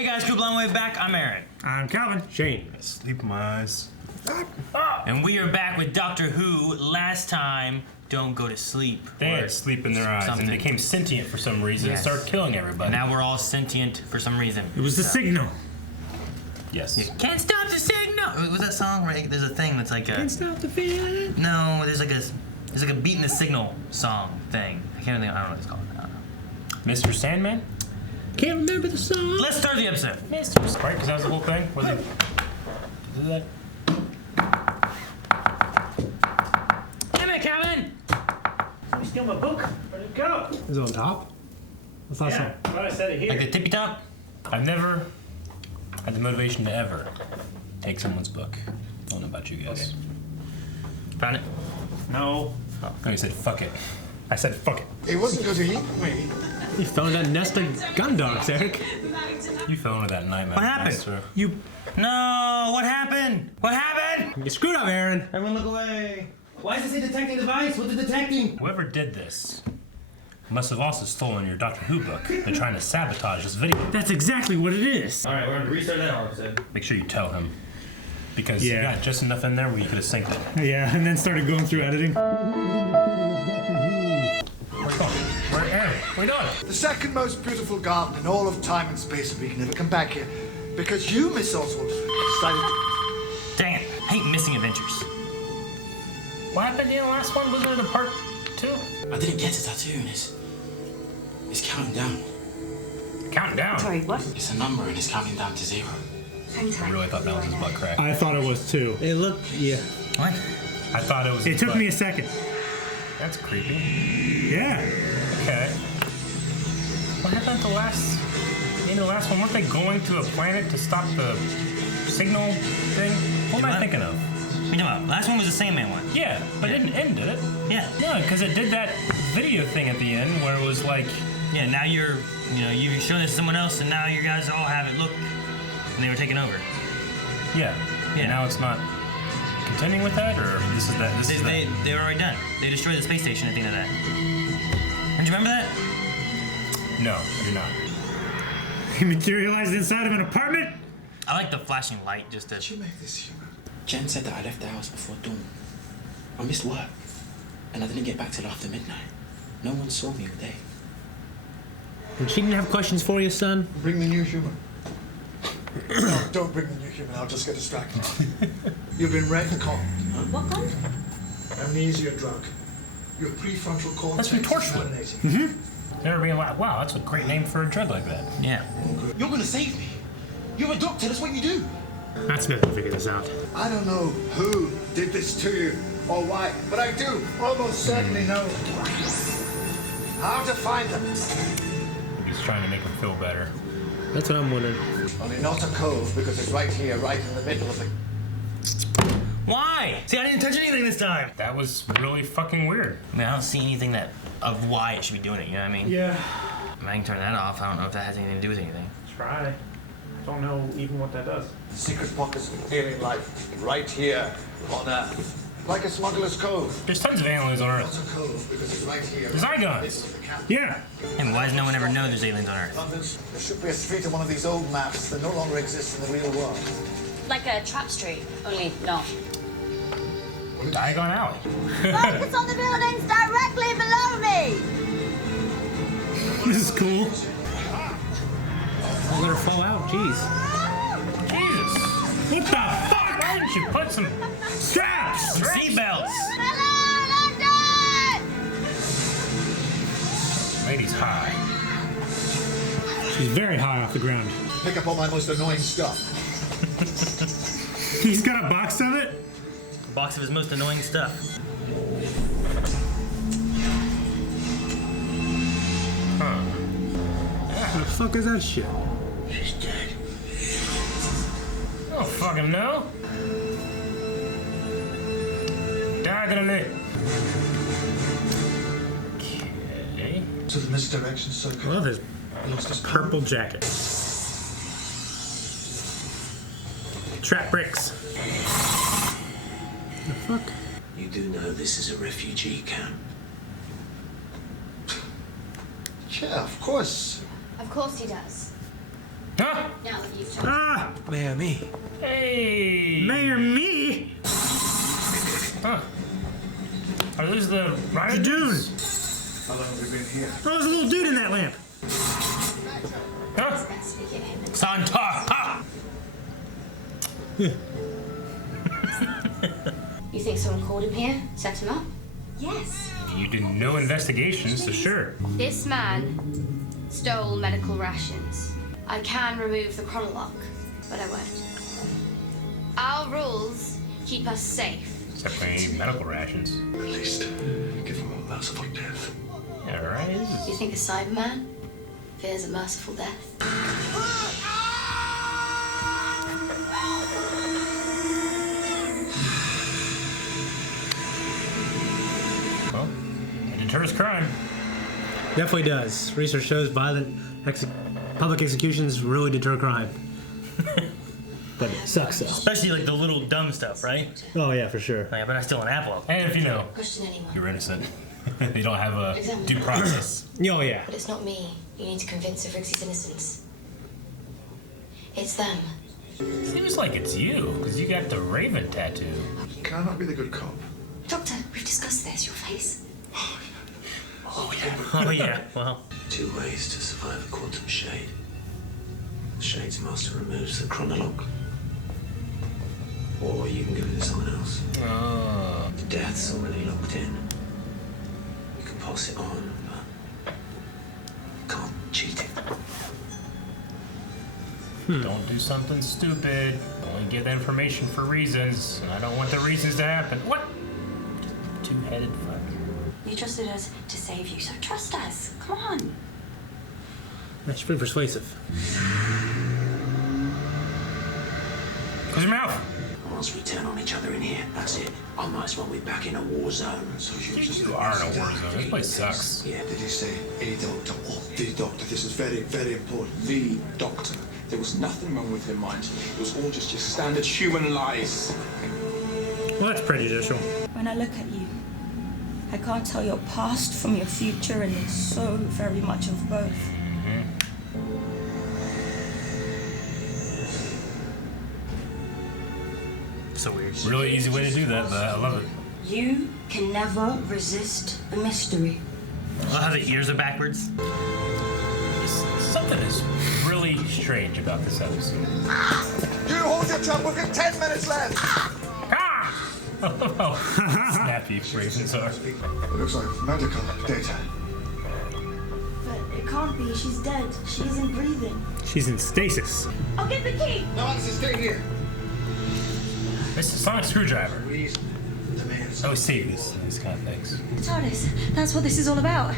Hey guys, Cool Long Way back. I'm Aaron. I'm Calvin. Shane. Sleep in my eyes. And we are back with Doctor Who. Last time, don't go to sleep. They had sleep in their eyes and became sentient for some reason and started killing everybody. Now we're all sentient for some reason. It was the signal. Yes. You can't stop the signal. What was that song? Right? There's a thing that's like a. Can't stop the feeling. No, there's like a beating the signal song thing. I don't know what it's called. I don't know. Mr. Sandman? Can't remember the song. Let's start the episode. Mr. Right, because that was the whole thing. Was it? Do that. Damn it, Calvin! Let me steal my book. Where'd it go? Is it on top? I thought so. I thought I said it here. Like the tippy top? I've never had the motivation to ever take someone's book. I don't know about you guys. Okay. Found it? No. Oh, you said fuck it. I said fuck it. He wasn't going to eat me. You fell in that nest of gun dogs, Eric. You fell into that nightmare. What happened? Monster. You No, what happened? What happened? screwed up, Aaron. Everyone look away. Why is this a detecting device? What's it detecting? Whoever did this must have also stolen your Doctor Who book. They're trying to sabotage this video. That's exactly what it is. Alright, we're gonna restart that episode. Make sure you tell him. Because you got just enough in there where you could have synced it. Yeah, and then started going through editing. Where are you doing? The second most beautiful garden in all of time and space, and we can never come back here. Because you, Miss Oswald, decided to... Dang it. I hate missing adventures. What happened in the last one? Wasn't it a part 2? I didn't get a tattoo and it's counting down. Counting down? Sorry, what? It's a number and it's counting down to 0. I really thought that was his butt crack. I thought it was too. It looked, yeah. What? I thought it was It his took butt. me a second. That's creepy. Yeah. Okay. What happened at the last one? Weren't they going to a planet to stop the signal thing? What am I thinking of? What are you talking about? Last one was the Sandman one. Yeah, but it didn't end, did it? Yeah. No, because it did that video thing at the end where it was like... Yeah, now you've shown this to someone else, and now you guys all have it. Look. And they were taking over. Yeah. Yeah. Now it's not continuing with that, or this is that? They were already done. They destroyed the space station at the end of that. Don't you remember that? No, I do not. He materialized inside of an apartment? I like the flashing light just to... Did you make this human? Jen said that I left the house before dawn. I missed work and I didn't get back till after midnight. No one saw me all day. And she didn't have questions for you, son? Bring the new human. No, don't bring the new human. I'll just get distracted. You've been retconned. What kind? Amnesia drug. Your prefrontal cortex That's from Torchwood. is terminating. They were being like, wow, that's a great name for a drug like that. Yeah. You're gonna save me. You're a doctor, that's what you do. Matt Smith will figure this out. I don't know who did this to you or why, but I do almost certainly know how to find them. He's trying to make him feel better. That's what I'm wondering. Only not a cove because it's right here, right in the middle of the... Why? See, I didn't touch anything this time. That was really fucking weird. I mean, I don't see anything of why it should be doing it, you know what I mean? Yeah. I can turn that off. I don't know if that has anything to do with anything. Try. Don't know even what that does. Secret pockets of alien life right here on Earth. Like a smuggler's cove. There's tons of aliens on Not Earth. a cove because it's right here. There's right in the icons. middle of the camp. Yeah. And why does no one ever know there's aliens on Earth? There should be a street on one of these old maps that no longer exists in the real world. Like a trap street, only not. Diagon Alley. Focus on the buildings directly below me! This is cool. I'll let her fall out, jeez. Jesus. What the fuck? Why didn't you put some Straps! Some seatbelts! Hello, London! Lady's high. She's very high off the ground. Pick up all my most annoying stuff. He's got a box of it? A box of his most annoying stuff. Huh. What the fuck is that shit? She's dead. I don't fucking know. Diagonally. Okay. To the misdirection circuit. I love his Lost his purple jacket. Trap bricks. The fuck? You do know this is a refugee camp. Yeah, of course. Of course he does. Huh? Now, Ah! Mayor me. Hey! Mayor me? Huh. Are those the Ryan Dune! How long have we been here? Oh, there's a little dude in that lamp. Huh? Santa! Ha! You think someone called him here? Set him up? Yes. You did no investigation, so sure. This man stole medical rations. I can remove the chronolock, but I won't. Our rules keep us safe. Except for any medical rations. At least give him a merciful death. Yeah, right? You think a Cyberman fears a merciful death? Well, it deters crime. Definitely does. Research shows violent public executions really deter crime. But it sucks though. Especially like the little dumb stuff, right? Oh yeah, for sure. Like, but I steal an apple. And if you know, Question anyone. you're innocent. They don't have a due process. Oh yeah. But it's not me you need to convince of Rixie's innocence. It's them. Seems like it's you, because you got the Raven tattoo. Can I not be the good cop? Doctor, we've discussed this. Your face. Oh yeah. Oh yeah, well. 2 ways to survive a quantum shade. The shade's master removes the chronolock. Or you can give it to someone else. Oh. The death's already locked in. You can pass it on, but you can't cheat it. Don't do something stupid. Only give the information for reasons, and I don't want the reasons to happen. What? Just two-headed fuck. You trusted us to save you, so trust us. Come on. That's pretty persuasive. Close your mouth. Once we turn on each other in here, that's it. I might as well be back in a war zone. So you just You are in a war zone. This place sucks. Yeah. Did you say a doctor or the doctor? This is very, very important. The doctor. There was nothing wrong with him, mind. It was all just your standard human lies. Well, that's prejudicial. When I look at you, I can't tell your past from your future, and there's so very much of both. So weird. Really easy way to do that, but I love it. You can never resist a mystery. Oh, how the ears are backwards. Something is really strange about this episode. You hold your tongue. We've got 10 minutes left. Ah! Oh, snappy ravens are. It looks like medical data. But it can't be. She's dead. She isn't breathing. She's in stasis. I'll get the key. No one to stay here. This is sonic screwdriver. Reason demands. I always say these kind of things. The TARDIS. That's what this is all about.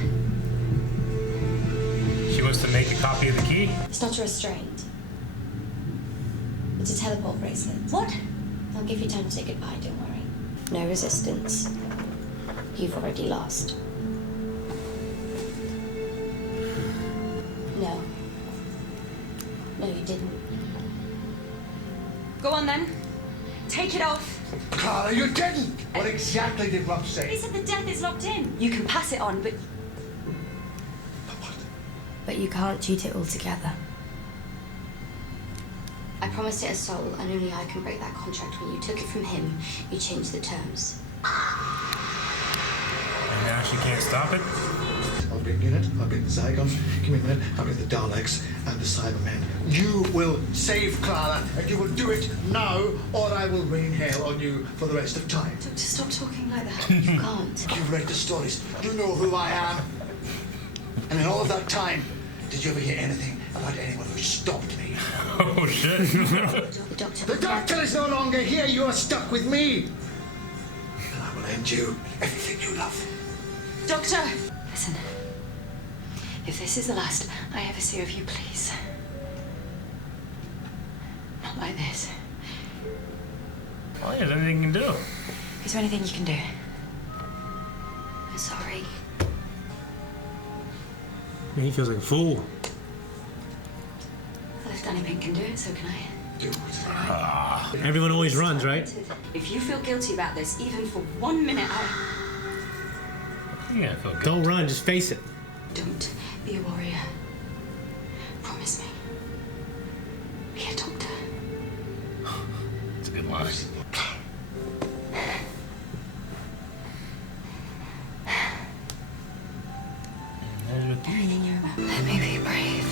She wants to make a copy of the key. It's not a restraint. It's a teleport bracelet. What? I'll give you time to say goodbye, don't worry. No resistance. You've already lost. No. No, you didn't. Go on then. Take it off. Clara, you didn't. What exactly did Rob He say? said the death is locked in. You can pass it on, but But you can't cheat it all together. I promised it a soul, and only I can break that contract. When you took it from him, you changed the terms. And now she can't stop it. I'll bring unit, I'll bring the Zygons, come in there, I'll bring the Daleks and the Cybermen. You will save Clara, and you will do it now, or I will rain hell on you for the rest of time. Doctor, stop talking like that. You can't. You've read the stories. You know who I am. And in all of that time, did you ever hear anything about anyone who stopped me? Oh shit. The doctor. The doctor is no longer here. You are stuck with me. And I will end you everything you love. Doctor. Listen. If this is the last I ever see of you, please. Not like this. Well, there's anything you can do. Is there anything you can do? I'm sorry. Man, he feels like a fool. Well, if Danny Pink can do it, so can I. Do it. Everyone always runs, right? If you feel guilty about this, even for 1 minute, You're gonna feel good. Don't run, just face it. Don't be a warrior. Promise me. Be a fuck. Everything you remember. Let me be brave.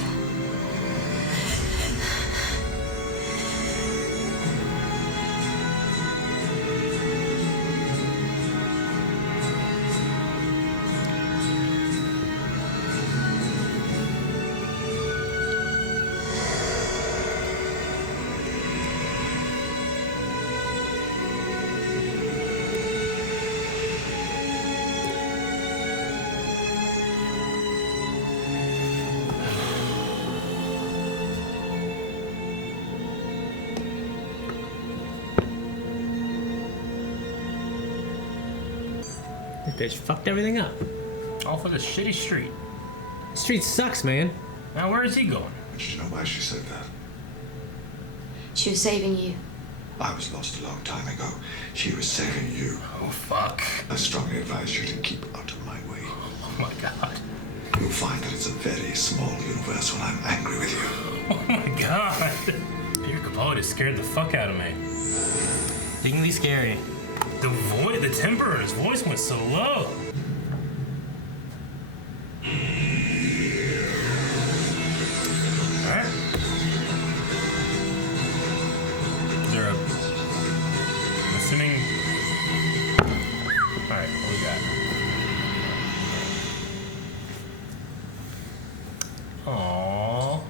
This bitch fucked everything up. All for the shitty street. The street sucks, man. Now where is he going? Do you know why she said that? She was saving you. I was lost a long time ago. She was saving you. Oh, fuck. I strongly advise you to keep out of my way. Oh, my God. You'll find that it's a very small universe when I'm angry with you. Oh, my God. Peter Capaldi scared the fuck out of me. Dignity scary. The timbre in his voice went so low. Alright. Is there a... I'm assuming... Alright, what we got? Aww.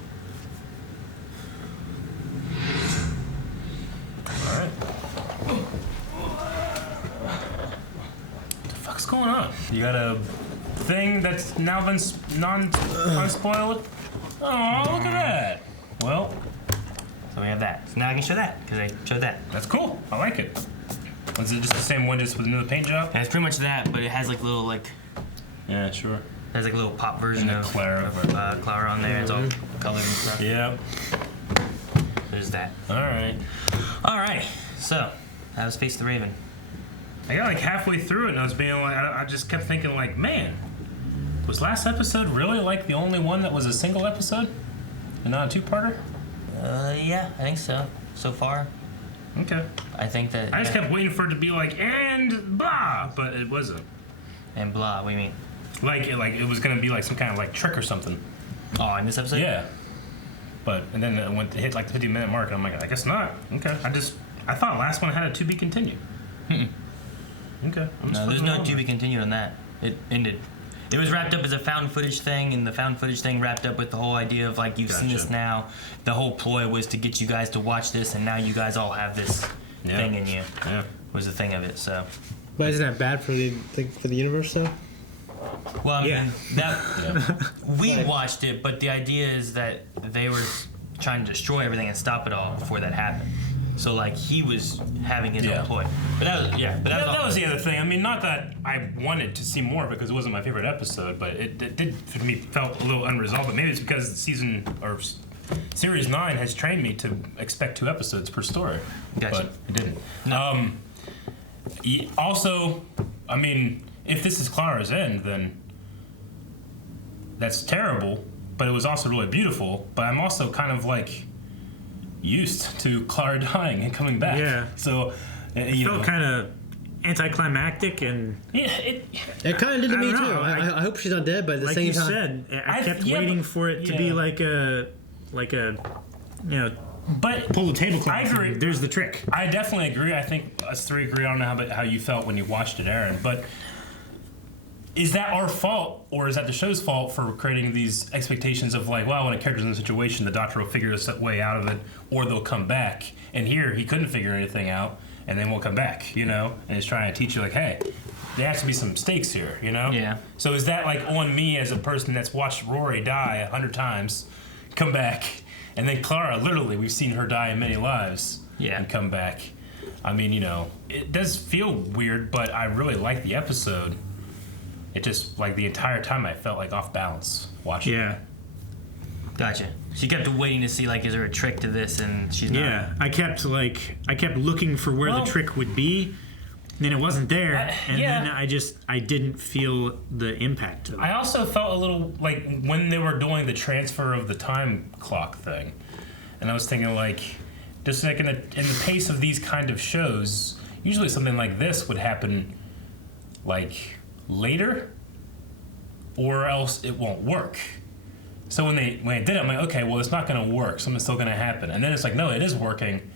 Alright. What's going on? You got a thing that's now been unspoiled? Oh, look at that. Well, So we have that. So now I can show that, because I showed that. that's cool. I like it. Was it just the same one, just with another paint job? And it's pretty much that, but it has like little Yeah, sure. there's like a little pop version And of Clara. Clara on there. It's all colored and stuff. Yeah. There's that. All right. Alright, so that was Face the Raven. I got like halfway through it and I was being like, I just kept thinking like, man, was last episode really like the only one that was a single episode and not a two-parter? Yeah, I think so. So far. Okay. I think that. I just kept waiting for it to be like, and blah, but it wasn't. And blah, what do you mean? Like it was gonna be like some kind of like trick or something. Oh, in this episode? Yeah. But and then it went to hit like the 50-minute mark and I'm like, I guess not. Okay. I thought last one had a to be continued. Okay. No, there's no to be continued on that. It ended. It was wrapped up as a found footage thing, and the found footage thing wrapped up with the whole idea of like, you've seen this now. The whole ploy was to get you guys to watch this, and now you guys all have this thing in you. Yeah. Was the thing of it, so. But isn't that bad for the universe, though? Well, I mean, Yeah. that we watched it, but the idea is that they were trying to destroy everything and stop it all before that happened. So like he was having his own ploy. But that was that was the other thing. I mean, not that I wanted to see more of it because it wasn't my favorite episode, but it did for me felt a little unresolved. But maybe it's because series 9 has trained me to expect 2 episodes per story. Gotcha. But it didn't. No. Also, I mean, if this is Clara's end, then that's terrible. But it was also really beautiful. But I'm also kind of like used to Clara dying and coming back. Yeah. So it felt kind of anticlimactic and it kind of did to me too. know. I hope she's not dead, but at the like same you time, said, I kept waiting for it to be like a but pull the tablecloth. I agree. There's the trick. I definitely agree. I think us three agree. I don't know how you felt when you watched it, Aaron, but is that our fault or is that the show's fault for creating these expectations of like, well, when a character's in a situation, the doctor will figure a way out of it or they'll come back. And here he couldn't figure anything out and then we'll come back, you know? And he's trying to teach you like, hey, there has to be some stakes here, you know? Yeah. So is that like on me as a person that's watched Rory die 100 times, come back, and then Clara, literally, we've seen her die in many lives and come back. I mean, you know, it does feel weird, but I really like the episode. It just, like, the entire time I felt like off balance watching it. Gotcha. She kept waiting to see, like, is there a trick to this, and she's not. Yeah, I kept looking for where the trick would be, and then it wasn't there, and then I didn't feel the impact of it. I also felt a little, like, when they were doing the transfer of the time clock thing, and I was thinking, like, Just like in the pace of these kind of shows, usually something like this would happen like later, or else it won't work. So when they did it, I'm like, okay, well, it's not going to work. Something's still going to happen. And then it's like, no, it is working.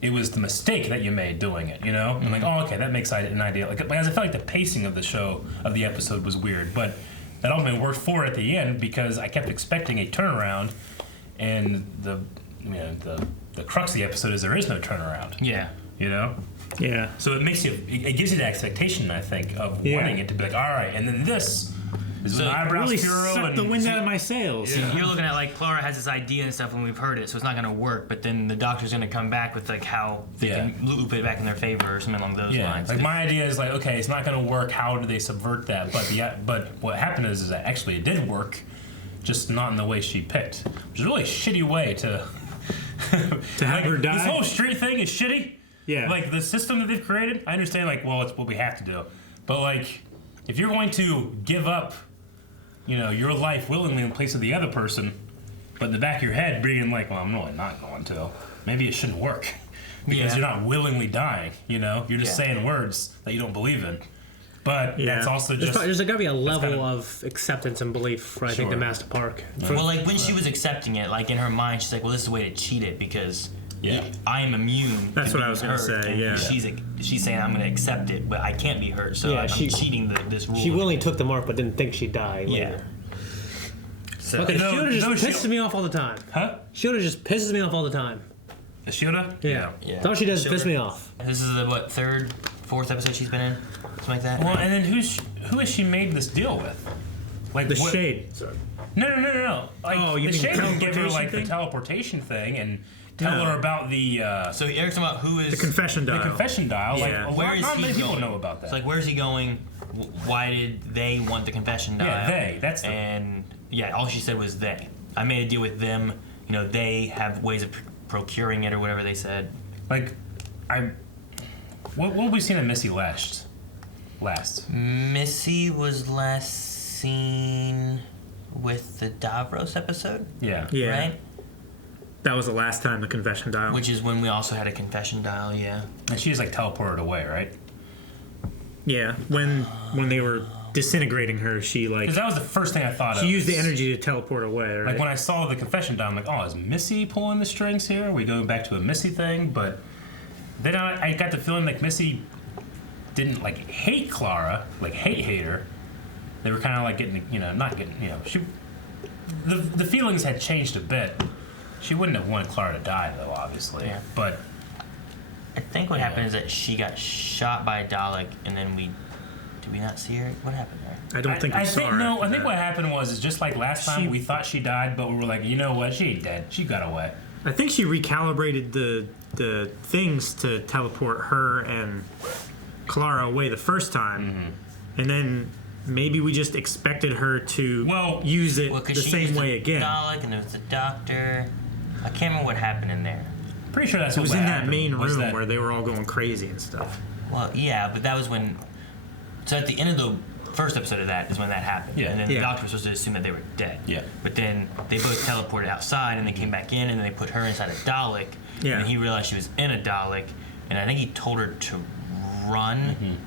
It was the mistake that you made doing it, you know? Mm-hmm. I'm like, oh, okay, that makes an idea. Like, I felt like the pacing of the show, of the episode, was weird, but that ultimately worked for it at the end because I kept expecting a turnaround, and the crux of the episode is there is no turnaround. Yeah. You know? Yeah. So it makes it gives you the expectation, I think, of wanting it to be like, all right, and then this is an eyebrows really hero sucked the wind out of my sails. Yeah. You're looking at like Clara has this idea and stuff, and we've heard it, so it's not going to work. But then the doctor's going to come back with like how they can loop it back in their favor or something along those lines. Like my idea is like, okay, it's not going to work. How do they subvert that? But what happened is that actually it did work, just not in the way she picked. Which is a really shitty way to have her die. This whole street thing is shitty. Yeah. Like the system that they've created, I understand. Like, well, it's what we have to do. But like, if you're going to give up, your life willingly in place of the other person, but in the back of your head being like, well, I'm really not going to. Maybe it shouldn't work because you're not willingly dying. You're just saying words that you don't believe in. But that's also just there's got to be a level of acceptance and belief for I think the Master Park. Well, like when she was accepting it, like in her mind, she's like, well, this is a way to cheat it because I am immune. That's what I was going to say. Yeah. She's saying I'm going to accept it, but I can't be hurt, so I'm cheating this rule. She willingly took the mark, but didn't think she'd die later. Yeah. So, okay, Shiota just pisses me off all the time. Huh? Shiota just pisses me off all the time. The Shiota? Yeah. That's all she does is piss me off. This is the third, fourth episode she's been in, something like that. Well, and then who has she made this deal with? Like the Shade. Sorry. No. Like, you the mean Shade didn't give her like thing? the teleportation thing and tell her about the. So Eric's talking about who is the confession dial. The confession dial. Yeah. Like, not many people know about that. It's like, where's he going? Why did they want the confession dial? Yeah, they. That's the... And all she said was they. I made a deal with them. They have ways of procuring it or whatever they said. Like, what have we seen of Missy last? Missy was last seen with the Davros episode. Yeah. Right? That was the last time the confession dial. Which is when we also had a confession dial, yeah. And she was like teleported away, right? Yeah. When they were disintegrating her, she like... Because that was the first thing I thought of. She used the energy to teleport away, right? Like when I saw the confession dial, I'm like, oh, is Missy pulling the strings here? Are we going back to a Missy thing? But then I got the feeling like Missy didn't like hate Clara, like hate her. They were kind of like getting, not getting, she... The feelings had changed a bit. She wouldn't have wanted Clara to die, though, obviously. Yeah. But I think what happened is that she got shot by a Dalek, and then did we not see her? What happened there? I don't think we saw her. No, I think what happened was just like last time, we thought she died, but we were like, you know what? She ain't dead. She got away. I think she recalibrated the things to teleport her and Clara away the first time, and then maybe we just expected her to use it the same way again. Dalek, and there was the doctor. I can't remember what happened in there. Pretty sure that's it what was in that happened, main room where they were all going crazy and stuff. Well, yeah, but that was when. So at the end of the first episode of that is when that happened. Yeah. And then the doctor was supposed to assume that they were dead. Yeah. But then they both teleported outside, and they came back in, and then they put her inside a Dalek. Yeah. And he realized she was in a Dalek, and I think he told her to run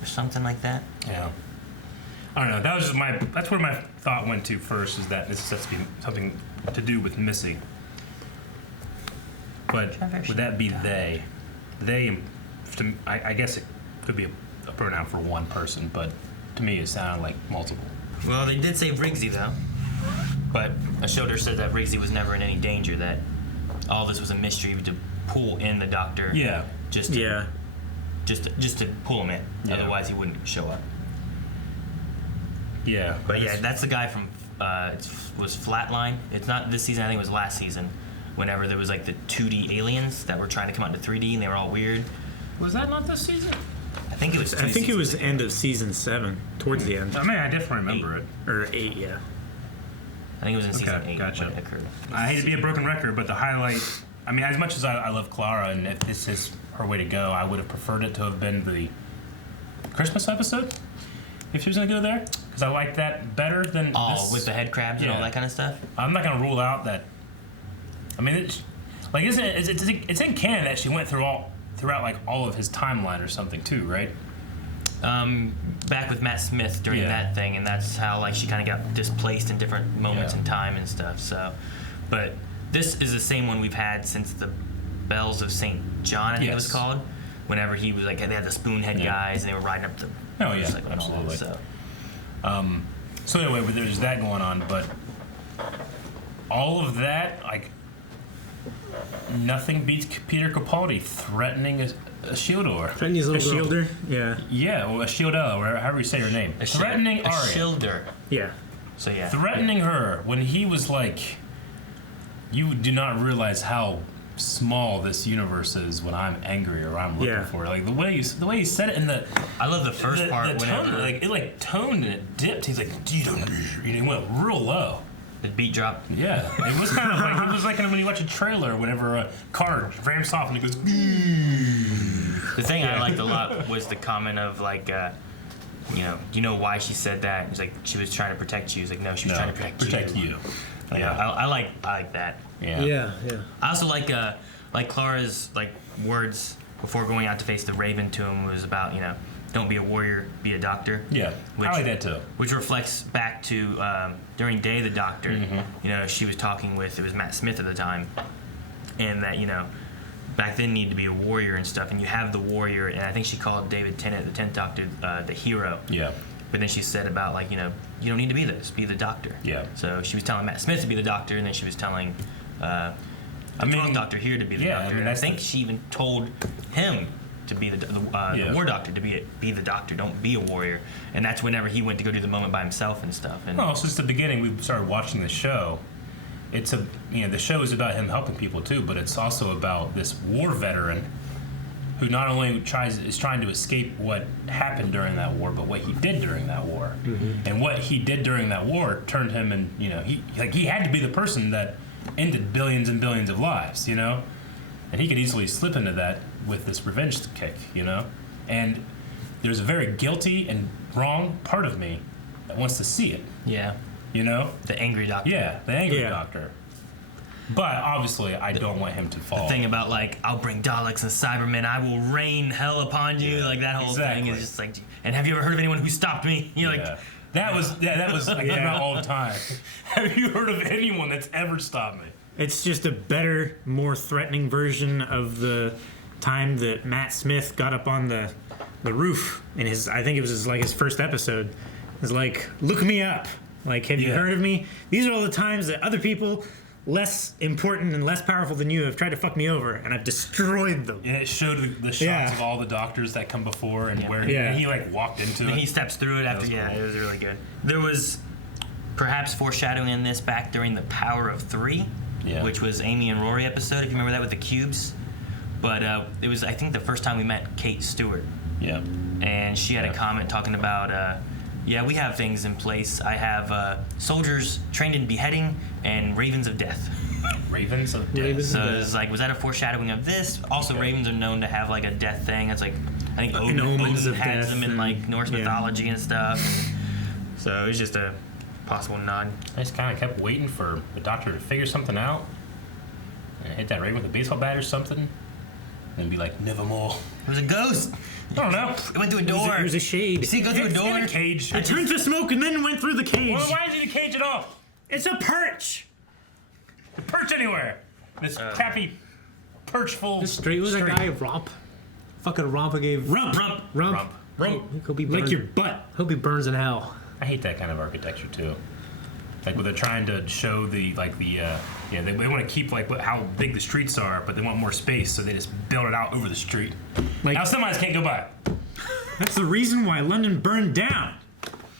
or something like that. Yeah. I don't know. That was just that's where my thought went to first, is that this has to be something to do with Missy. But would that be they? They, I guess it could be a pronoun for one person, but to me it sounded like multiple. Well, they did say Rigsy, though. But Ashoder said that Rigsy was never in any danger, that all this was a mystery to pull in the doctor. Yeah. Just to pull him in. Yeah. Otherwise, he wouldn't show up. Yeah. But yeah, that's the guy from was Flatline. It's not this season. I think it was last season. Whenever there was like the 2D aliens that were trying to come out into 3D and they were all weird. Was that not this season? I think it was. I think it was the end of season 7, towards the end. I mean, I definitely remember it. Or 8, yeah. I think it was in season 8 gotcha. when it occurred. I hate to be a broken record, but the highlight. I mean, as much as I love Clara, and if this is her way to go, I would have preferred it to have been the Christmas episode. If she was going to go there, because I like that better than this. With the head crabs and all that kind of stuff. I'm not going to rule out that. I mean, Like, isn't it? It's in canon that she went throughout like all of his timeline or something too, right? Back with Matt Smith during that thing, and that's how like she kind of got displaced in different moments in time and stuff. So, but this is the same one we've had since the Bells of St. John, I think it was called. Whenever he was like, they had the Spoonhead guys, and they were riding up the. Oh yeah, like, absolutely. So anyway, there's that going on, but all of that, like, nothing beats Peter Capaldi threatening a Shieldor. Threatening his little Shielder? Yeah. Yeah, or a Shieldella, or however you say her name. Threatening Arya. Shielder. Yeah. So yeah. Threatening her when he was like, you do not realize how small this universe is when I'm angry or I'm looking for it. Like the way he said it in the. I love the first part. The tone, like it toned and it dipped. He's like, you don't. He went real low. The beat drop. Yeah, it was kind of like it was like when you watch a trailer, whenever a car ramps off and it goes. The thing I liked a lot was the comment of like, you know why she said that? It's like she was trying to protect you. He's like, no, she was trying to protect you. Like, I like that. Yeah. I also like Clara's like words before going out to face the Raven to him was about don't be a warrior, be a doctor. Yeah, I like that too. Which reflects back to during Day of the Doctor. Mm-hmm. She was talking with, it was Matt Smith at the time, and that back then needed to be a warrior and stuff. And you have the warrior, and I think she called David Tennant, the 10th Doctor, the hero. Yeah. But then she said about like you don't need to be this, be the doctor. Yeah. So she was telling Matt Smith to be the doctor, and then she was telling the 12th Doctor here to be the doctor. I think she even told him to be the war doctor, to be the doctor, don't be a warrior. And that's whenever he went to go do the moment by himself and stuff. And well, since the beginning we started watching the show, it's the show is about him helping people too, but it's also about this war veteran who not only is trying to escape what happened during that war, but what he did during that war. Mm-hmm. And what he did during that war turned him in, he had to be the person that ended billions and billions of lives, and he could easily slip into that with this revenge kick, and there's a very guilty and wrong part of me that wants to see it. Yeah. The angry doctor. Yeah, the angry doctor. But obviously, I don't want him to fall. The thing about like, I'll bring Daleks and Cybermen, I will rain hell upon you, like that whole thing is just like. And have you ever heard of anyone who stopped me? You're like. That was like about all the time. Have you heard of anyone that's ever stopped me? It's just a better, more threatening version of the time that Matt Smith got up on the roof in I think it was his first episode. It's like, look me up. Like, have you heard of me? These are all the times that other people less important and less powerful than you have tried to fuck me over, and I've destroyed them. And it showed the shots of all the doctors that come before and where he like walked into it. And he steps through it after. Cool. It was really good. There was perhaps foreshadowing in this back during the Power of Three, which was Amy and Rory episode. If you remember that with the cubes, but it was I think the first time we met Kate Stewart. Yeah. And she had a comment talking about. We have things in place. I have soldiers trained in beheading and ravens of death. Ravens of death. So it's like, was that a foreshadowing of this? Also, ravens are known to have like a death thing. It's like, I think Odin has them in like Norse mythology and stuff. And so it was just a possible nod. I just kind of kept waiting for the doctor to figure something out and hit that raven with a baseball bat or something and be like, nevermore. It was a ghost. I don't know. It went through a door. It was a shade. You see it go through a door? In a cage. It turned to smoke and then went through the cage. Well, why is it a cage at all? It's a perch. A perch anywhere. This crappy perchful. This straight was that guy Romp. Fucking Romp gave Rump. Hope he burns, like your butt. Hope he burns in hell. I hate that kind of architecture too. Like when they're trying to show they want to keep like how big the streets are, but they want more space, so they just build it out over the street. Like, now semis can't go by. That's the reason why London burned down.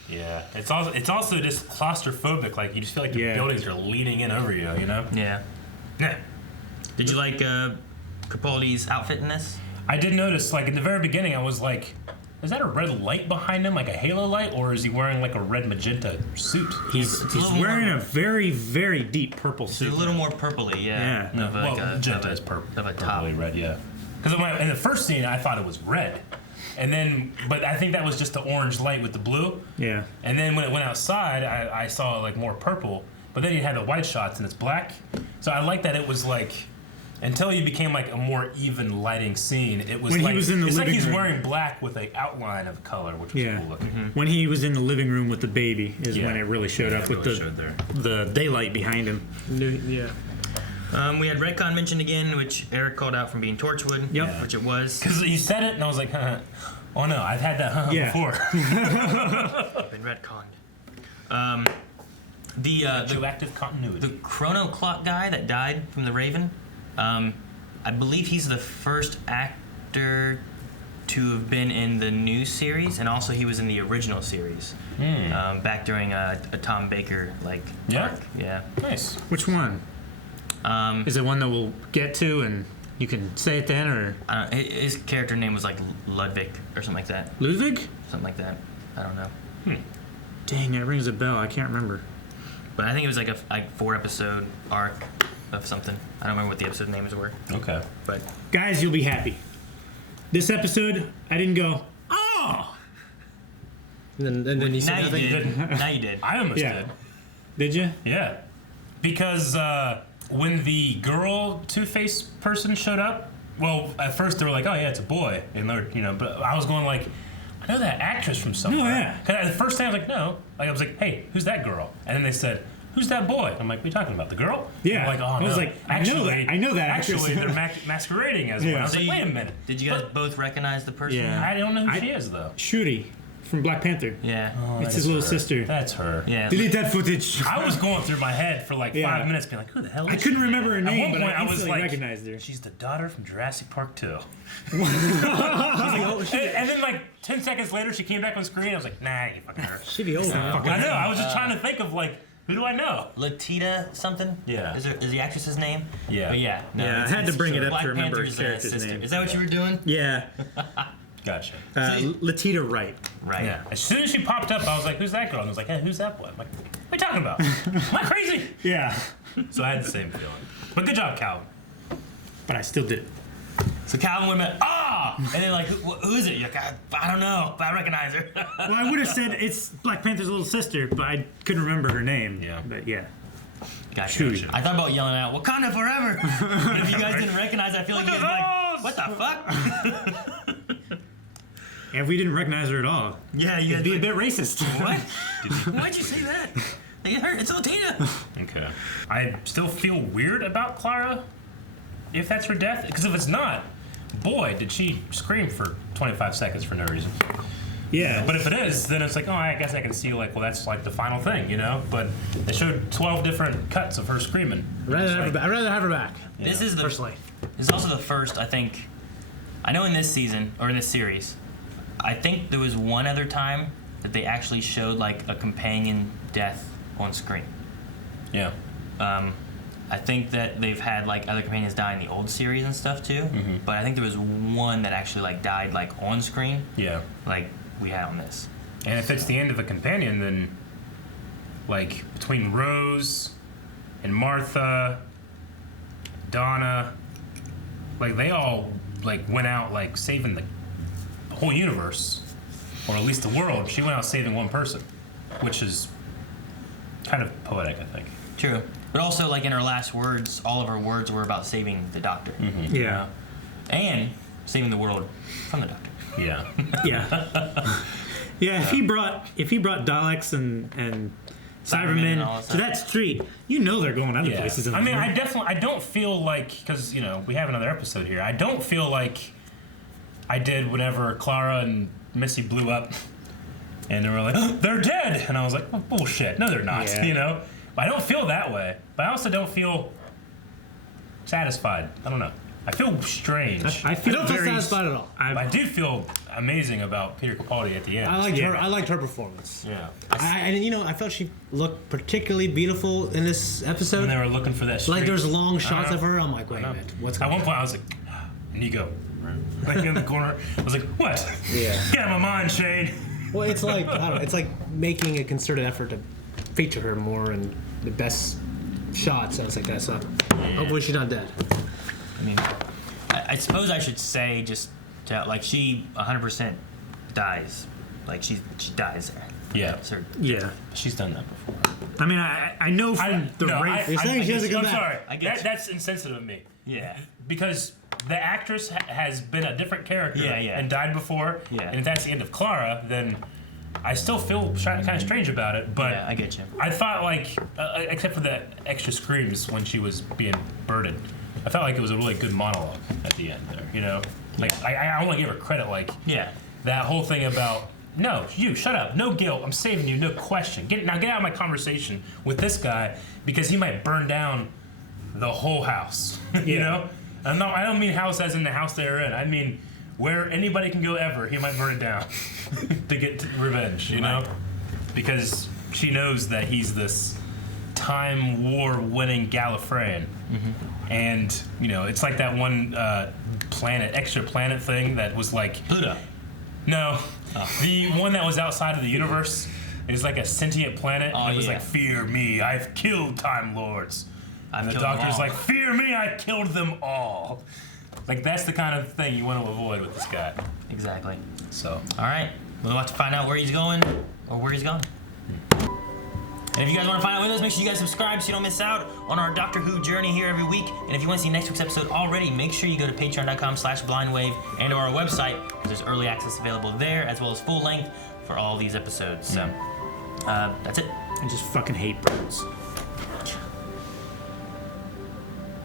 Yeah, it's also just claustrophobic. Like you just feel like the buildings are leaning in over you. Yeah. Did you like Capaldi's outfit in this? I did notice. Like at the very beginning, I was like, is that a red light behind him, like a halo light, or is he wearing like a red magenta suit? He's wearing a very, very deep purple suit. It's a little more purpley, magenta is purple. Of a top. Purpley red, yeah. Because in the first scene, I thought it was red. And then, but I think that was just the orange light with the blue. Yeah. And then when it went outside, I saw like more purple. But then you had the white shots and it's black. So I like that it was like, Until he became like a more even lighting scene, it was When he like was in the it's like living he's room. wearing black with an outline of color, which was cool looking. When he was in the living room with the baby is when it really showed up it with really showed there. the daylight behind him. Yeah. We had retcon mentioned again, which Eric called out from being Torchwood. Yep. Which it was. Because he said it, and I was like, oh no, I've had that before. Been retconned. The retroactive continuity. The chrono clock guy that died from the Raven. I believe he's the first actor to have been in the new series, and also he was in the original series back during a Tom Baker arc. Yeah. Nice. Which one? Is it one that we'll get to and you can say it then, or his character name was like Ludwig or something like that. Ludwig? Something like that. I don't know. Dang, that rings a bell. I can't remember. But I think it was like a 4-episode arc of something. I don't remember what the episode names were. Okay. But guys, you'll be happy. This episode, I didn't go, oh! And then you said now nothing? you did. Now you did. I almost did. Did you? Yeah. Because when the girl Two-Face person showed up, well, at first they were like, oh yeah, it's a boy. And they're, but I was going like, I know that actress from somewhere. Oh, yeah. Because the first time I was like, no. Like, I was like, hey, who's that girl? And then they said, who's that boy? I'm like, what are you talking about? The girl? Yeah. I'm like, oh, I was no. like, I know that actress. Actually, they're masquerading as one. I was like, wait a minute. Did you guys both recognize the person? Yeah. I don't know who she is, though. Shuri from Black Panther. Yeah. Oh, It's his little sister. That's her. Yeah. Delete that footage. I was going through my head for like 5 minutes, being like, who the hell is I couldn't remember her name, At one but point, I I was instantly like, recognized her. she's the daughter from Jurassic Park 2. Oh, and then like 10 seconds later, she came back on screen. I was like, nah, you fucking her. She'd be old. I know. I was just trying to think of like, who do I know? Latita something? Yeah. Is the actress's name? Yeah. But yeah. No, Yeah, I had to bring it up Black to remember Panther's her character's sister. name. Is that what you were doing? Yeah. Gotcha. Latita Wright. Right. Yeah. As soon as she popped up, I was like, who's that girl? And I was like, hey, who's that boy? I'm like, what are you talking about? Am I crazy? Yeah. So I had the same feeling. But good job, Calvin. But I still did. So Calvin would have been, and then like, who is it? You're like, I don't know, but I recognize her. Well, I would have said it's Black Panther's little sister, but I couldn't remember her name. Yeah. But yeah. Gotcha. Shuri. I thought about yelling out, Wakanda forever. But if you guys didn't recognize, I feel like you guys like, what the fuck? And if we didn't recognize her at all, Yeah, you it'd guys be a bit racist. What? Why'd you say that? They get hurt. It's Latina. Okay. I still feel weird about Clara, if that's her death. Because if it's not, boy, did she scream for 25 seconds for no reason. Yeah. But if it is, then it's like, oh, I guess I can see, like, well, that's like the final thing, But they showed 12 different cuts of her screaming. I'd rather have her back. This is the Personally. This is also the first, I think. I know in this season or in this series, I think there was one other time that they actually showed like a companion death on screen. Yeah. I think that they've had like other companions die in the old series and stuff too. Mm-hmm. But I think there was one that actually like died like on screen, Yeah. like we had on this. And if it's the end of a companion, then, like, between Rose and Martha, Donna, like, they all, like, went out, like, saving the whole universe, or at least the world. She went out saving one person, which is kind of poetic, I think. True. But also like in her last words, all of her words were about saving the Doctor. Mm-hmm. Yeah. And saving the world from the Doctor. Yeah. Yeah. Yeah. If he brought Daleks and Cybermen and all Cybermen that to that street, they're going other Yeah. places. In I the mean, world. I don't feel like, because, we have another episode here, I don't feel like I did whenever Clara and Missy blew up and they were like, oh, they're dead! And I was like, oh, bullshit. No, they're not, Yeah. But I don't feel that way. But I also don't feel satisfied. I don't know. I feel strange. I I feel don't feel very satisfied at all. I do feel amazing about Peter Capaldi at the end. I liked her. I liked her performance. Yeah. I felt she looked particularly beautiful in this episode. When they were looking for that street. Like there's long shots of her. I'm like, wait a minute, what's At going one on? point I was like, and you go, like in the corner. I was like, what? Yeah. Get out of my mind, Shane. Well, it's like I don't know. It's like making a concerted effort to feature her more in the best shots. I was like that. So hopefully she's not dead. I mean, I suppose I should say just to, like she 100% dies. Like she dies there. Yeah. That's her. Yeah. She's done that before. I mean, I know from the race. You're saying she hasn't come I'm back. sorry. I get you. That's insensitive of me. Yeah. Because the actress has been a different character and died before. Yeah. And if that's the end of Clara, then I still feel kind of strange about it. But I get you. I thought except for the extra screams when she was being burdened, I felt like it was a really good monologue at the end there. You know, I want to give her credit. That whole thing about. No, you shut up. No guilt. I'm saving you. No question. Get out of my conversation with this guy because he might burn down the whole house. You know, I don't mean house as in the house they're in. I mean where anybody can go ever. He might burn it down to get revenge. You know, because she knows that he's this time war winning Gallifreyan, and you know it's like that one extra planet thing that was like Pluto. No. The one that was outside of the universe is like a sentient planet. And it was like, fear me, I've killed Time Lords. And the Doctor's like, fear me, I killed them all. Like, that's the kind of thing you want to avoid with this guy. Exactly. So. All right. We'll have to find out where he's going or where he's gone. And if you guys want to find out with us, make sure you guys subscribe so you don't miss out on our Doctor Who journey here every week. And if you want to see next week's episode already, make sure you go to patreon.com/blindwave and our website, because there's early access available there, as well as full length for all these episodes. So, that's it. I just fucking hate birds.